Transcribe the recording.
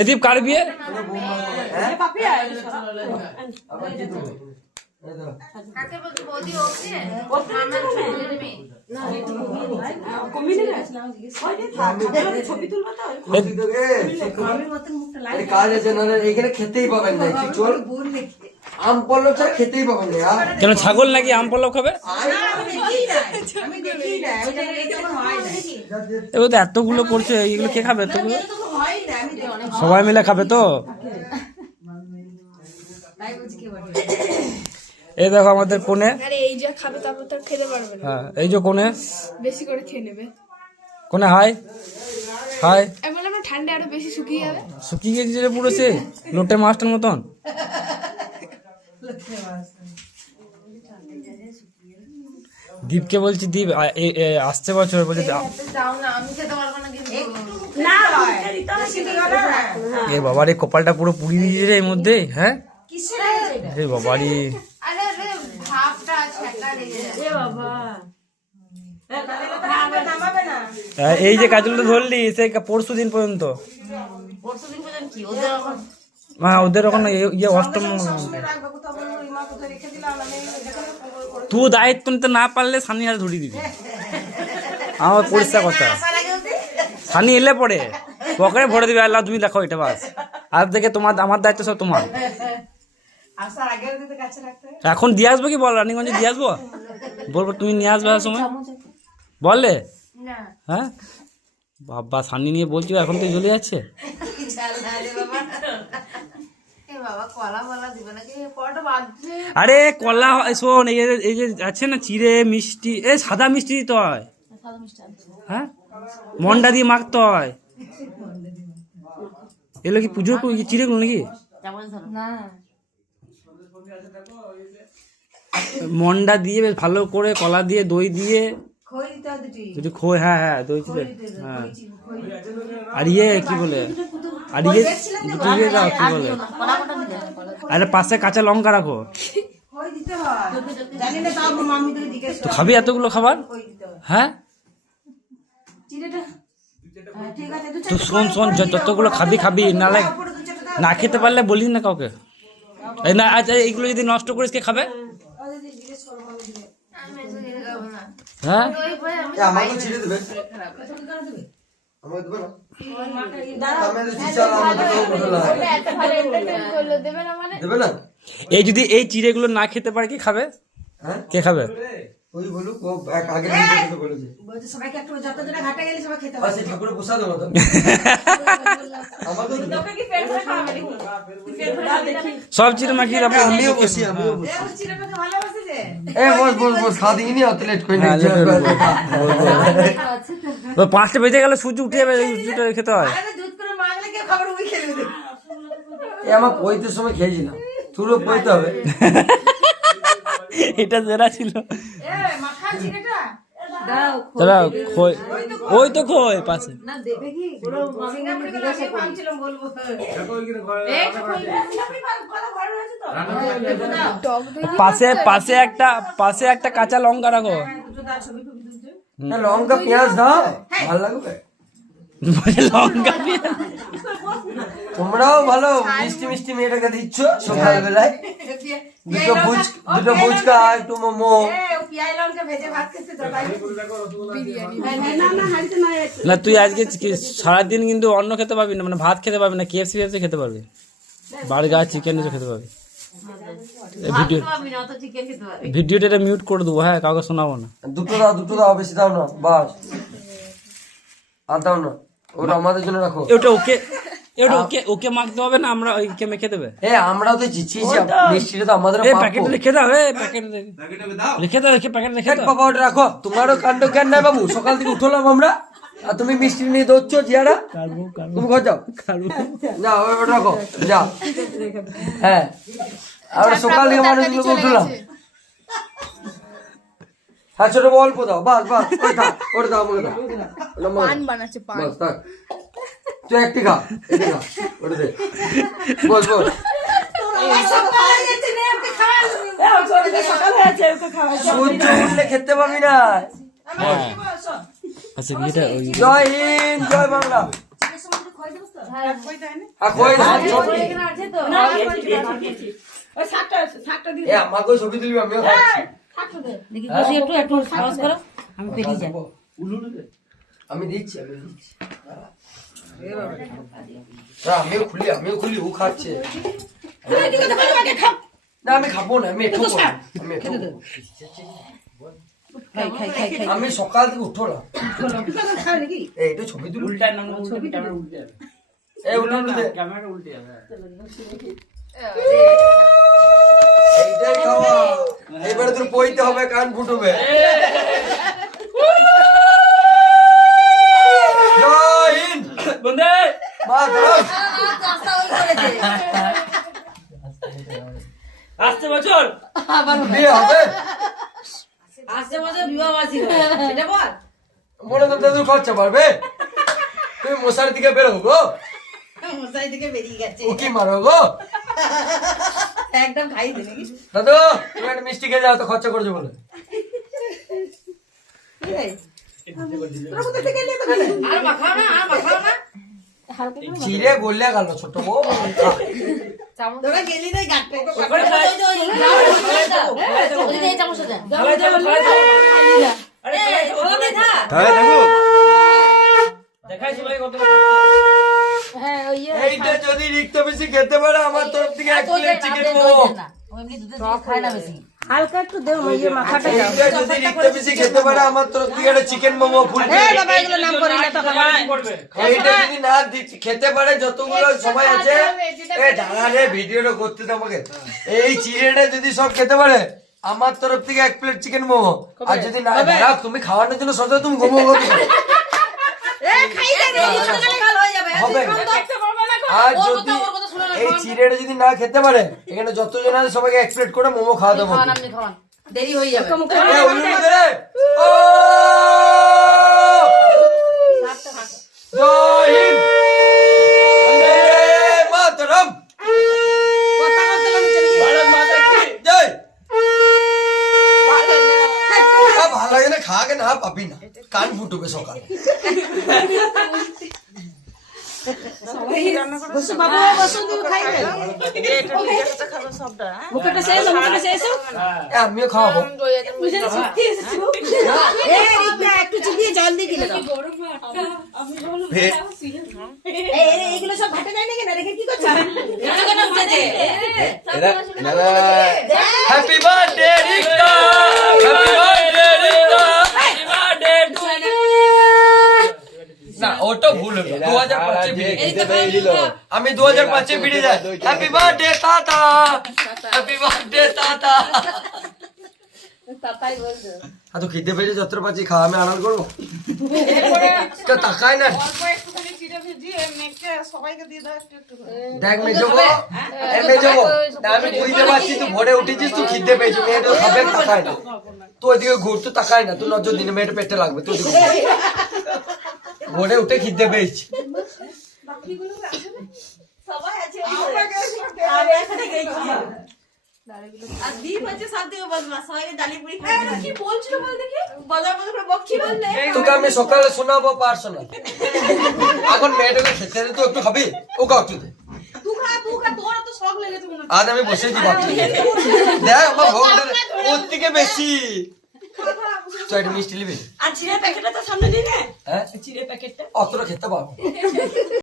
এদীপ কার বিয়ে? কাজ আছে না, এখানে খেতেই পাবেন না। চল আম পল্লব ছাড়া খেতেই পাবেন না। কেন ছাগল নাকি আম পল্লব খাবে? এবার তো এতগুলো পড়ছে, এগুলো কে খাবে? এতগুলো সবাই মিলে খাবে তো। এই দেখো আমাদের কোণে, এই যা খাবে তারপর তো খেতে পারবে না। হ্যাঁ এই যে কোণে বেশি করে খেয়ে নেবে। কোণে হাই হাই। এমন আমরা ঠান্ডা আরো বেশি শুকিয়ে যাবে। শুকিয়ে গেছে রে পুরো, সে লোটে মাছটার মতন। দীপকে বলছি, দীপ আসছে বছর বলছে এ বাবারে কপালটা পুরো পুড়িয়ে দিয়েছে রে এর মধ্যে। হ্যাঁ রে বাবারে, এই যে কাজলটা ধরলি সেই পরশু দিন পর্যন্ত। হ্যাঁ ওদের ওখানে ইয়ে অষ্টম। তুই দায়িত্ব নিতে না পারলে সানি হাতে ধরিয়ে দিবি। আমার পরিষ্কার কথা, সানি এলে পরে পকেটে ভরে দিবি, আল্লাহ তুমি দেখো এটা বাস। আজ থেকে তোমার আমার দায়িত্ব সব তোমার। এখন দিয়ে আসবো কি বল, রানীগঞ্জে দিয়ে আসবো বলবো, তুমি নিয়ে আসবে সময় বললে। হ্যাঁ বাবা সানি নিয়ে বলছি এখন তো চলে যাচ্ছে। আরে কলা শোন, এই যে আছে না চিড়ে মিষ্টি, এই সাদা মিষ্টি দিতে হয়। হ্যাঁ মন্ডা দিয়ে মাখতে হয়। এগুলো কি পুজো চিড়ে গুলো নাকি? মন্ডা দিয়ে বেশ ভালো করে কলা দিয়ে দই দিয়ে যদি খই, হ্যাঁ হ্যাঁ দই চিড়ে, হ্যাঁ। আর ইয়ে কি বলে, আর ইয়ে দুটো ইয়ে দাও কি বলে, আরে পাশে কাঁচা লঙ্কা রাখো। তো খাবি এতগুলো খাবার? হ্যাঁ তো শোন শোন, যতগুলো খাবি খাবি, নাহলে না খেতে পারলে বলিস না কাউকে। এই না আচ্ছা এইগুলো যদি নষ্ট করিস কে খাবে? হ্যাঁ আমাকে ছিঁড়ে দেবে, দেবে না। এই যদি এই চিড়েগুলো না খেতে পারে কি খাবে? কে খাবে? ওই বলুক, ও আগে বলেছে সবাইকে একটু যতজনে ঘাটে গেলে সবাই খেতে পারে, ঠাকুরের প্রসাদ দেবো তো। সব চিড়ে মাখিয়ে রাখো। আমিও বসি, আমিও বসি। এ বস বস বস, খা দিইনি অত লেট কই না। 5টা বেজে গেলে সূর্য উঠে যাবে, সূর্যটা খেতে হয়। এ আমার পইতে সময় খেয়েছিলাম, তুরো পইতে হবে। এটা জেরা ছিল। দাঁড়া খই, ওই তো খই পাশে। পাশে একটা কাঁচা লঙ্কা রাখো। লঙ্কা পেঁয়াজ দাও, ভালো লাগবে। লঙ্কা তোমরাও ভালো মিষ্টি মিষ্টি মেয়েটাকে দিচ্ছ সকাল বেলায়। দুটো ফুচকা, একটু মোমো। না তুই আজকে সারাদিন কিন্তু অন্ন খেতে পারবি না, মানে ভাত খেতে পারবি না, KFC খেতে পারবি, বার্গার চিকেন খেতে পারবি। ভিডিওটা মিউট করে দেবো, হ্যাঁ কাউকে শোনাবো না। দুটো দাও বেশি দাও না, বাস আর দাও না, ওটা আমাদের জন্য রাখো। ওকে মাখতে হবে না, আমরা ওইকে মেখে দেবে। আমরাও তো জিচ্ছি, মিষ্টিটা তো আমাদের প্যাকেটে রেখে দাও, প্যাকেটে রেখে দাও, প্যাকেটে রেখে দাও। বাবা ওটা রাখো, তোমারও কাণ্ড জ্ঞান নাই বাবু। সকাল থেকে উঠলাম আমরা, আর তুমি মিষ্টি নিয়ে দৌড়ছ জিয়ারা, তুমি ঘর যাও না, ওটা রাখো যা। হ্যাঁ আমরা সকাল থেকে মানুষগুলোকে উঠলাম। হ্যাঁ ছোট অল্প দাও, বাস বাস, ওটা দাও, আমাকে দাও। পান বানাচ্ছে, পান। বাস থাক, তুই একটি খা, এটি খা, ওটা দে, বস বস। সূর্য উঠলে খেতে পাবি না। আচ্ছা জয় হিন্দ। হিন্দ, জয় বাংলা। হ্যাঁ, খোয় না, ছোট। এ, আমাকেও ছবি তুলবি, আমিও খাচ্ছি। আমি দিচ্ছি। আমিও খুলি, ও খাচ্ছে। না, আমি খাবো না, আমি একটু আমি সকাল থেকে উঠলাম। এইটা ছবি তুলি, এইটাই খাওয়া। এবারে তোর পইতে হবে, কান ফুটবে। জয় হিন্দ, মাতরম। আসছে বছর বিয়ে হবে মনে তো দাদুর খরচা পারবে। তুমি মশার দিকে বেরো গো, উকি মারো গো। একদম খাই দিলে দাদু তুমি একটা মিষ্টি খেয়ে যাও তো, খরচা করছো বলে। আর মাখাও না চিড়ে গলিয়া গেল ছোট বউ। তোরা গেলি না গাটে এইটা যদি রিক্ত বেশি খেতে পারে আমার তরফ থেকে এক প্লেট চিকেন মোমো। হালকা একটু দেও ইয়ে মাখাটা দাও এইটা যদি রিক্ত বেশি খেতে পারে আমার তরফ থেকে একটা চিকেন মোমো ফুল প্লেট। বাবা এগুলো নাম করি না তো এইটা যদি না খেতে পারে যতগুলো সময় আছে, এ দাঁড়া রে, ভিডিওটা করতে তো আমাকে। এই চিড়েটা যদি সব খেতে পারে আমার তরফ থেকে এক প্লেট চিকেন মোমো। আর যদি না, দাঁড়া, তুমি খাওয়ানোর জন্য সোজা তুমি ঘুমো হবে। আর যদি এই চিড়েটা যদি না খেতে পারে, এখানে যতজন আছে সবাইকে এক প্লেট করে মোমো খাওয়া দেবো। দেরি হয়ে যাবে জয় হিন্দ, বন্দে মাতরম। জয়। ভালো লাগে না, খাগে না পাবি না, কান ফুটবে সকাল। আমিও খাওয়াবো। একটু চিবিয়ে জল দিয়ে কিনে দাও এইগুলো সব ঘাটে যায় নাকি না রেখে কি করছো happy birthday Rikta, happy birthday Rikta, happy birthday to. না, ওটা ভুল হলো। 2005 আমি 2005 ফিরে যাই। হ্যাপি বার্থডে তাতা, হ্যাপি বার্থডে তাতা। তো খিদে পেয়েছে, যত্র পাচ্ছি খাওয়া, আমি আড়াল করবো। কেউ তাকায় না। দেখ মেজবো, আমি বুঝতে পারছি তুই ভোরে উঠেছিস, তুই খিদে পেয়েছিস, মেয়েটা খাবে, তাকায় না। তুই ওইদিকে ঘুর, তুই তাকায় না, তুই নজর দিনে মেয়েটা পেটে লাগবে। তুই ভোরে উঠে খিদে পেয়েছি। তোকে আমি সকালে শোনাবো পার্সোনাল। এখন মেয়েটাকে খেতে দে, তুই একটু খাবি, ওকে একটু দে। আজ আমি বসেছি ভাবছি, দেখ আমার ভোগটা ওর থেকে বেশি। তুই একটা মিষ্টি নিবি? হ্যাঁ, অতটা খেতে পারবো।